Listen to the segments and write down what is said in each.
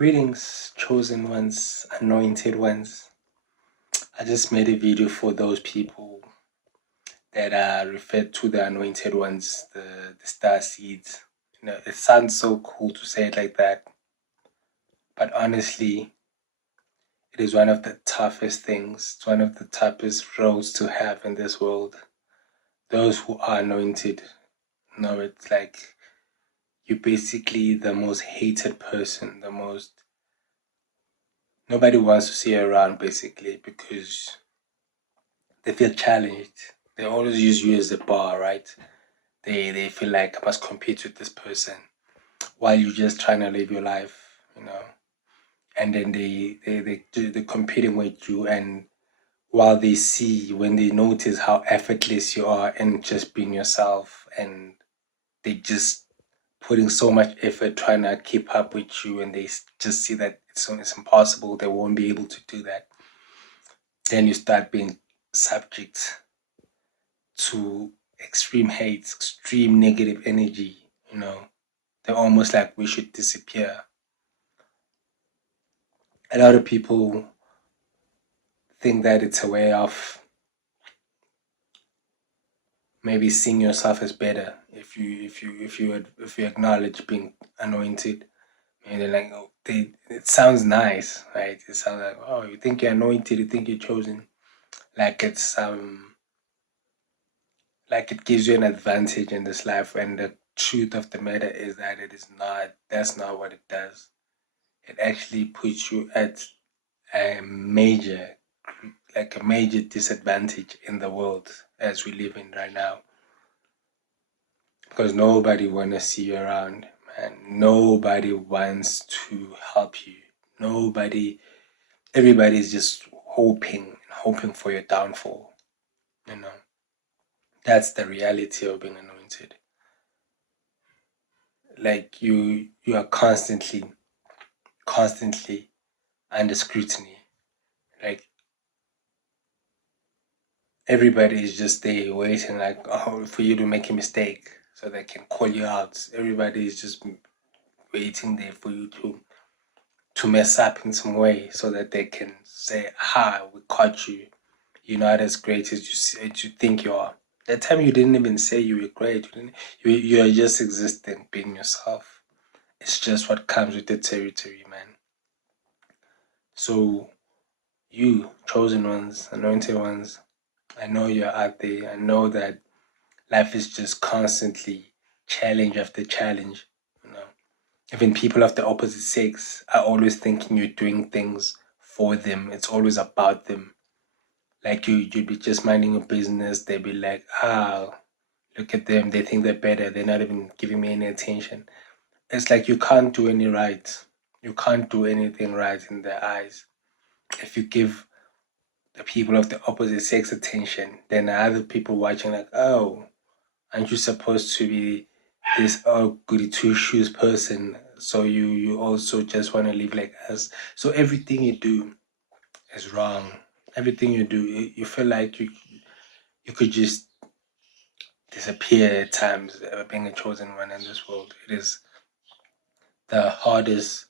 Greetings, chosen ones, anointed ones. I just made a video for those people that are referred to the anointed ones, the star seeds. It sounds so cool to say it like that, but honestly, it is one of the toughest things. It's one of the toughest roles to have in this world. Those who are anointed know it's like you're basically the most hated person, the most nobody wants to see you around basically because they feel challenged. They always use you as a bar, right? They feel like I must compete with this person while you're just trying to live your life. And then they're competing with you, and while they see when they notice how effortless you are in just being yourself, and they just putting so much effort trying to keep up with you, and they just see that it's impossible, they won't be able to do that, then you start being subject to extreme hate, extreme negative energy. They're almost like we should disappear. A lot of people think that it's a way of maybe seeing yourself as better if you acknowledge being anointed. And they're like, oh, it sounds nice, right? It sounds like, oh, you think you're anointed, you think you're chosen, like like it gives you an advantage in this life. And the truth of the matter is that it is not. That's not what it does. It actually puts you at a major, like a major disadvantage in the world as we live in right now, because nobody want to see you around, man. Nobody wants to help you. Nobody, everybody's just hoping for your downfall. You know, that's the reality of being anointed. Like you are constantly under scrutiny. Like everybody is just there waiting, like, oh, for you to make a mistake so they can call you out. Everybody is just waiting there for you to mess up in some way so that they can say, "Ha, we caught you. You're not as great as you think you are." That time you didn't even say you were great. You are just existing, being yourself. It's just what comes with the territory, man. So you, chosen ones, anointed ones, I know you're out there. I know that life is just constantly challenge after challenge. You know, even people of the opposite sex are always thinking you're doing things for them. It's always about them. Like you'd be just minding your business. They'd be like, ah, look at them. They think they're better. They're not even giving me any attention. It's like you can't do any right. You can't do anything right in their eyes. If you give the people of the opposite sex attention, then other people watching like, oh, aren't you supposed to be this oh goody two shoes person? So you also just want to live like us. So everything you do is wrong. Everything you do, you feel like you could just disappear at times. Being a chosen one in this world, it is the hardest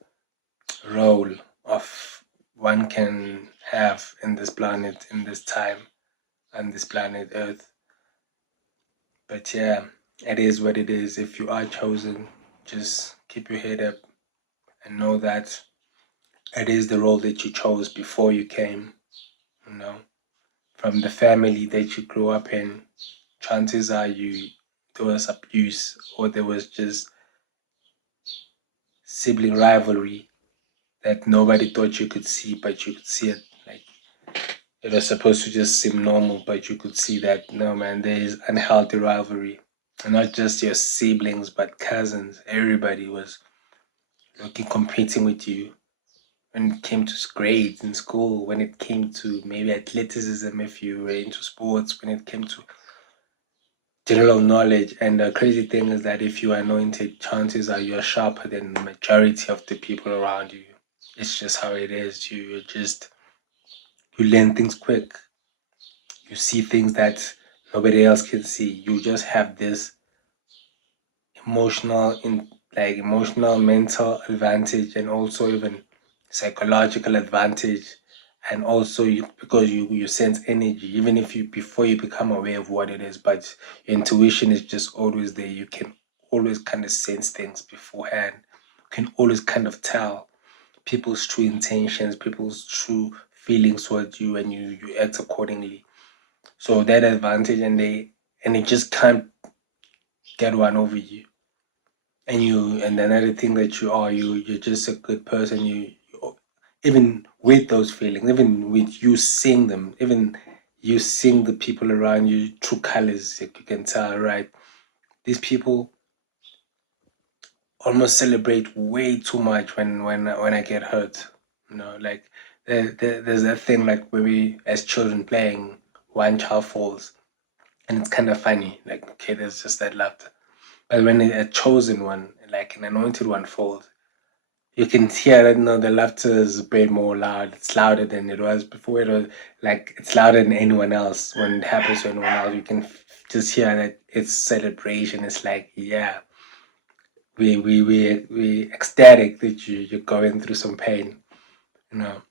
role of one can have in this planet, in this time, on this planet Earth. But yeah, it is what it is. If you are chosen, just keep your head up and know that it is the role that you chose before you came, you know, from the family that you grew up in. Chances are there was abuse, or there was just sibling rivalry that nobody thought you could see, but you could see it. Like it was supposed to just seem normal, but you could see that no, man, there is unhealthy rivalry. And not just your siblings, but cousins. Everybody was looking, competing with you when it came to grades in school, when it came to maybe athleticism, if you were into sports, when it came to general knowledge. And the crazy thing is that if you are anointed, chances are you're sharper than the majority of the people around you. It's just how it is. You learn things quick. You see things that nobody else can see. You just have this emotional like emotional, mental advantage, and also even psychological advantage. And also, because you sense energy, even if you before you become aware of what it is, but your intuition is just always there. You can always kind of sense things beforehand. You can always kind of tell people's true intentions, people's true feelings towards you, and you act accordingly. So that advantage, and it just can't get one over you. And another thing that you're just a good person. You even with those feelings, even with you seeing them, even you seeing the people around you true colors, like you can tell, right? These people almost celebrate way too much when I get hurt. Like there's that thing like when we as children playing, one child falls, and it's kind of funny. Like okay, there's just that laughter. But when a chosen one, like an anointed one, falls, you can hear that the laughter is way more loud. It's louder than it was before. It was like it's louder than anyone else. When it happens to anyone else, you can just hear that it's celebration. It's like, yeah, we ecstatic that you're going through some pain. You know,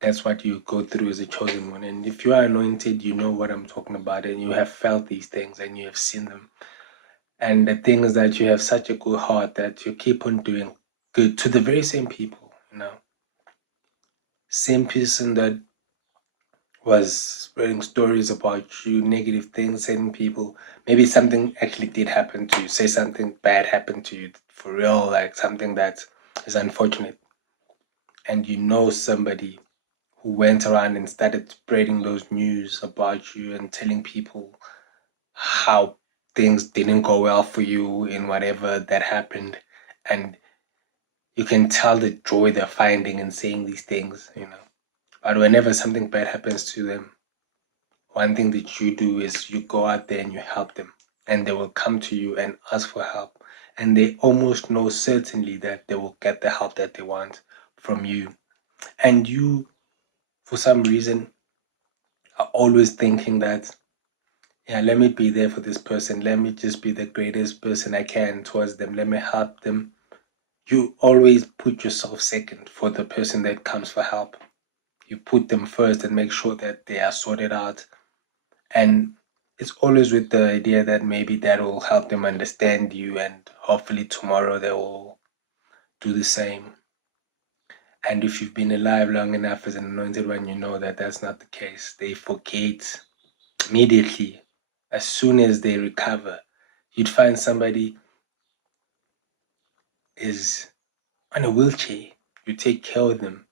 that's what you go through as a chosen one. And if you are anointed, you know what I'm talking about, and you have felt these things and you have seen them. And the thing is that you have such a good heart that you keep on doing good to the very same people. Same person that was spreading stories about you, negative things, saying people, maybe something actually did happen to you, say something bad happened to you for real, like something that is unfortunate, and you know somebody who went around and started spreading those news about you and telling people how things didn't go well for you in whatever that happened. And you can tell the joy they're finding in saying these things. But whenever something bad happens to them, one thing that you do is you go out there and you help them, and they will come to you and ask for help. And they almost know certainly that they will get the help that they want from you. And you, for some reason, are always thinking that, yeah, let me be there for this person. Let me just be the greatest person I can towards them. Let me help them. You always put yourself second for the person that comes for help. You put them first and make sure that they are sorted out. And it's always with the idea that maybe that will help them understand you, and hopefully tomorrow they will do the same. And if you've been alive long enough as an anointed one, you know that that's not the case. They forget immediately as soon as they recover. You'd find somebody is on a wheelchair. You take care of them,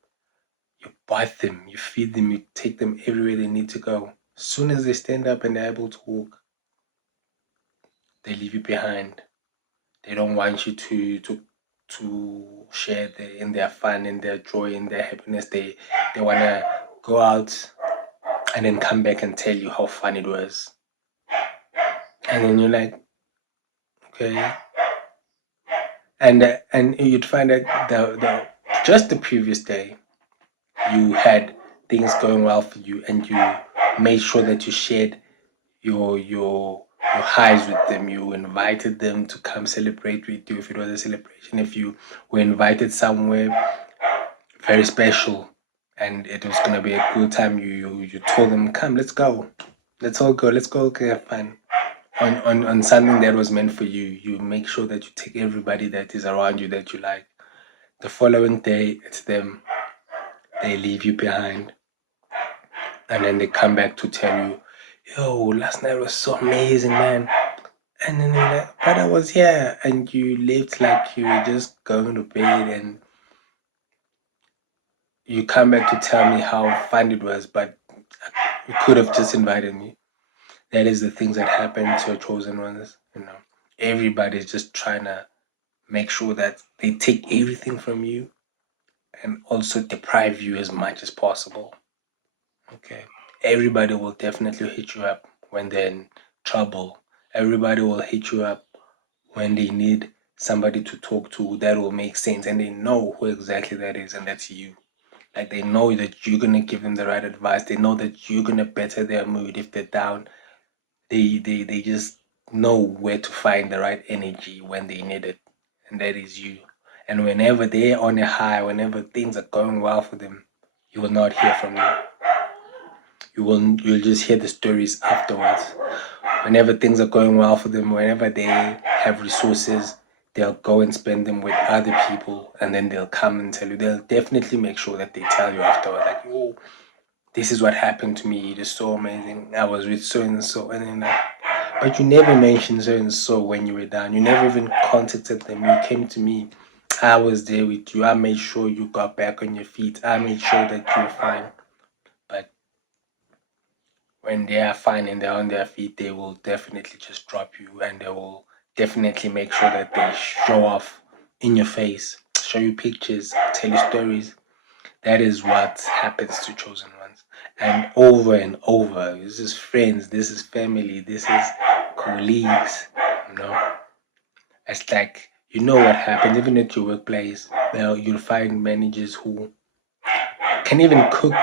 you bath them, you feed them, you take them everywhere they need to go. As soon as they stand up and they're able to walk, they leave you behind. They don't want you to share in their fun, in their joy, in their happiness. They wanna go out and then come back and tell you how fun it was. And then you're like, okay. And you'd find that the just the previous day you had things going well for you, and you made sure that you shared your highs with them. You invited them to come celebrate with you if it was a celebration. If you were invited somewhere very special and it was gonna be a good time, you told them, come, let's go. Let's all go, let's go have fun. On something that was meant for you, you make sure that you take everybody that is around you that you like. The following day it's them. They leave you behind, and then they come back to tell you, yo, last night was so amazing, man. And then you're like, but I was here. And you left like you were just going to bed, and you come back to tell me how fun it was, but you could have just invited me. That is the things that happen to your chosen ones. Everybody's just trying to make sure that they take everything from you and also deprive you as much as possible. Okay. Everybody will definitely hit you up when they're in trouble. Everybody will hit you up when they need somebody to talk to that will make sense, and they know who exactly that is, and that's you. Like they know that you're gonna give them the right advice. They know that you're gonna better their mood if they're down. They just know where to find the right energy when they need it. and that is you. And whenever they're on a high, whenever things are going well for them, you will not hear from them. You'll just hear the stories afterwards. Whenever things are going well for them, whenever they have resources, they'll go and spend them with other people, and then they'll come and tell you. They'll definitely make sure that they tell you afterwards, like, oh, this is what happened to me. It is so amazing. I was with so and so, and then like, but you never mentioned so and so when you were down. You never even contacted them. You came to me. I was there with you. I made sure you got back on your feet. I made sure that you were fine. But when they are fine and they're on their feet, they will definitely just drop you, and they will definitely make sure that they show off in your face, show you pictures, tell you stories. That is what happens to chosen ones. And over. This is friends, this is family, this is colleagues, you know. It's like, you know what happens, even at your workplace. Well, you'll find managers who can even cook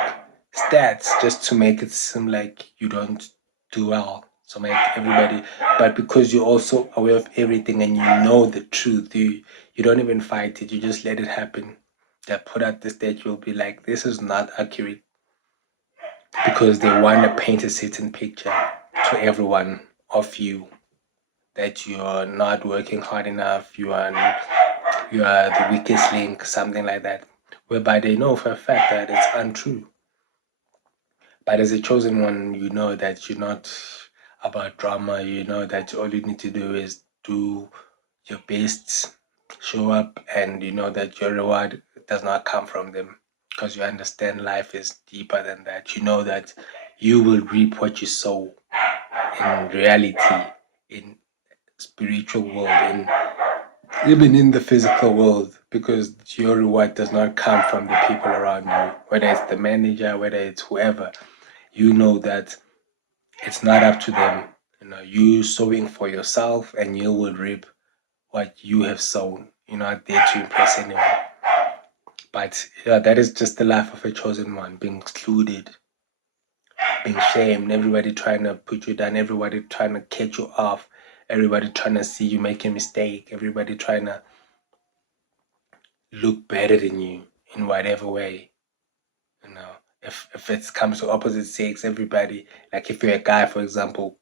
stats just to make it seem like you don't do well. So make everybody, but because you're also aware of everything and you know the truth, you don't even fight it. You just let it happen. They put out the stat, you'll be like, this is not accurate, because they want to paint a certain picture to everyone of you, that you're not working hard enough, you are the weakest link, something like that, whereby they know for a fact that it's untrue. But as a chosen one, you know that you're not about drama. You know that all you need to do is do your best, show up, and you know that your reward does not come from them, because you understand life is deeper than that. You know that you will reap what you sow in reality, in spiritual world, in even in the physical world, because your reward does not come from the people around you, whether it's the manager, whether it's whoever. You know that it's not up to them. You know, you sowing for yourself, and you will reap what you have sown. You're not there to impress anyone. But yeah, that is just the life of a chosen one, being excluded, being shamed, everybody trying to put you down, everybody trying to catch you off, everybody trying to see you make a mistake, everybody trying to look better than you in whatever way. You know, if it comes to opposite sex, everybody, like if you're a guy, for example,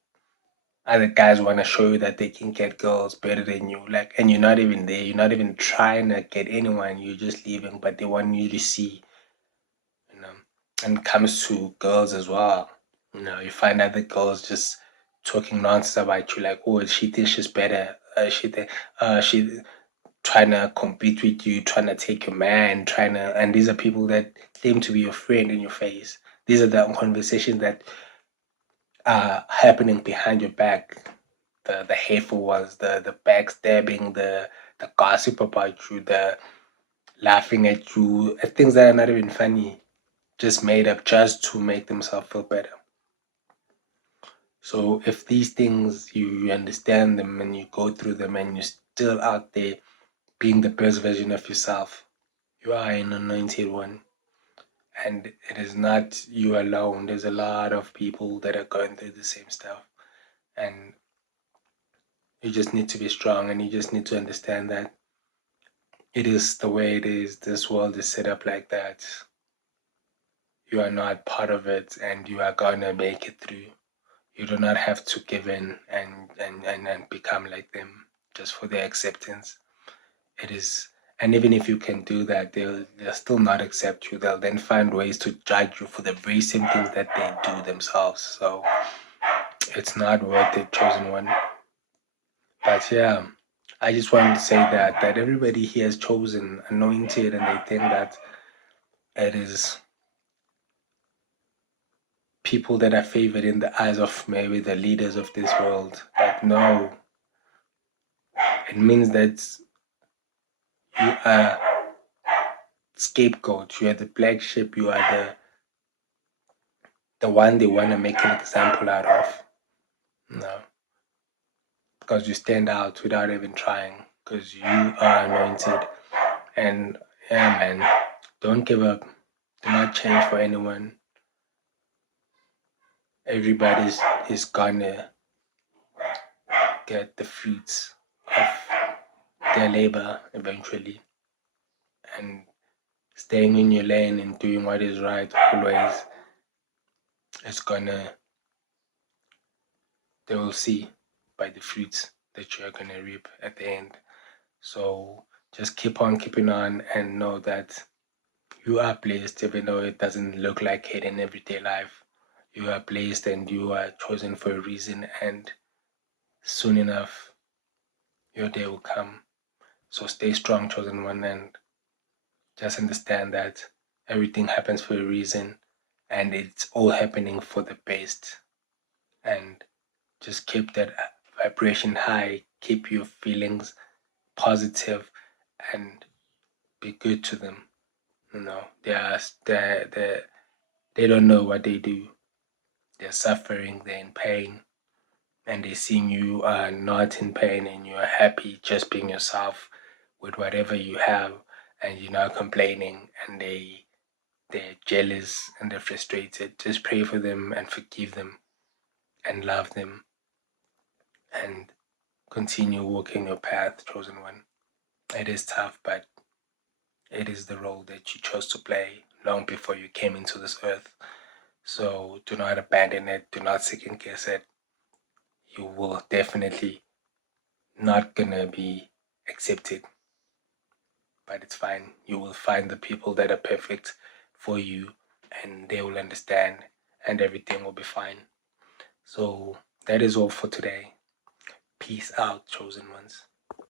other guys want to show you that they can get girls better than you, like, and you're not even there, you're not even trying to get anyone, you're just leaving, but they want you to see, you know. And it comes to girls as well. You know, you find other girls just talking nonsense about you, like, oh, she thinks she's better, she trying to compete with you, trying to take your man, trying to, and these are people that claim to be your friend in your face. These are the conversations that are happening behind your back, the hateful ones, the backstabbing, the gossip about you, the laughing at you, at things that are not even funny, just made up just to make themselves feel better. So if these things you understand them and you go through them and you're still out there being the best version of yourself, you are an anointed one. And it is not you alone. There's a lot of people that are going through the same stuff. And you just need to be strong, and you just need to understand that it is the way it is. This world is set up like that. You are not part of it, and you are gonna make it through. You do not have to give in and become like them just for their acceptance. It is, and even if you can do that, they'll still not accept you. They'll then find ways to judge you for the very same things that they do themselves. So it's not worth it, chosen one. But yeah, I just wanted to say that everybody here is chosen, anointed, and they think that it is people that are favored in the eyes of maybe the leaders of this world. But no, it means that you are scapegoat, you are the black sheep, you are the one they want to make an example out of. No, because you stand out without even trying, because you are anointed. And yeah, man, don't give up. Do not change for anyone. Everybody's is gonna get the fruits of their labor eventually, and staying in your lane and doing what is right always is gonna, they will see by the fruits that you're gonna reap at the end. So just keep on keeping on and know that you are blessed, even though it doesn't look like it in everyday life. You are blessed and you are chosen for a reason, and soon enough, your day will come. So stay strong, chosen one, and just understand that everything happens for a reason and it's all happening for the best. And just keep that vibration high, keep your feelings positive, and be good to them. You know, they don't know what they do. They're suffering, they're in pain, and they seeing you are not in pain and you're happy just being yourself with whatever you have, and you're not complaining, and they're jealous and they're frustrated. Just pray for them and forgive them and love them and continue walking your path, chosen one. It is tough, but it is the role that you chose to play long before you came into this earth. So do not abandon it, do not second guess it. You will definitely not gonna be accepted, but it's fine. You will find the people that are perfect for you and they will understand and everything will be fine. So that is all for today. Peace out, chosen ones.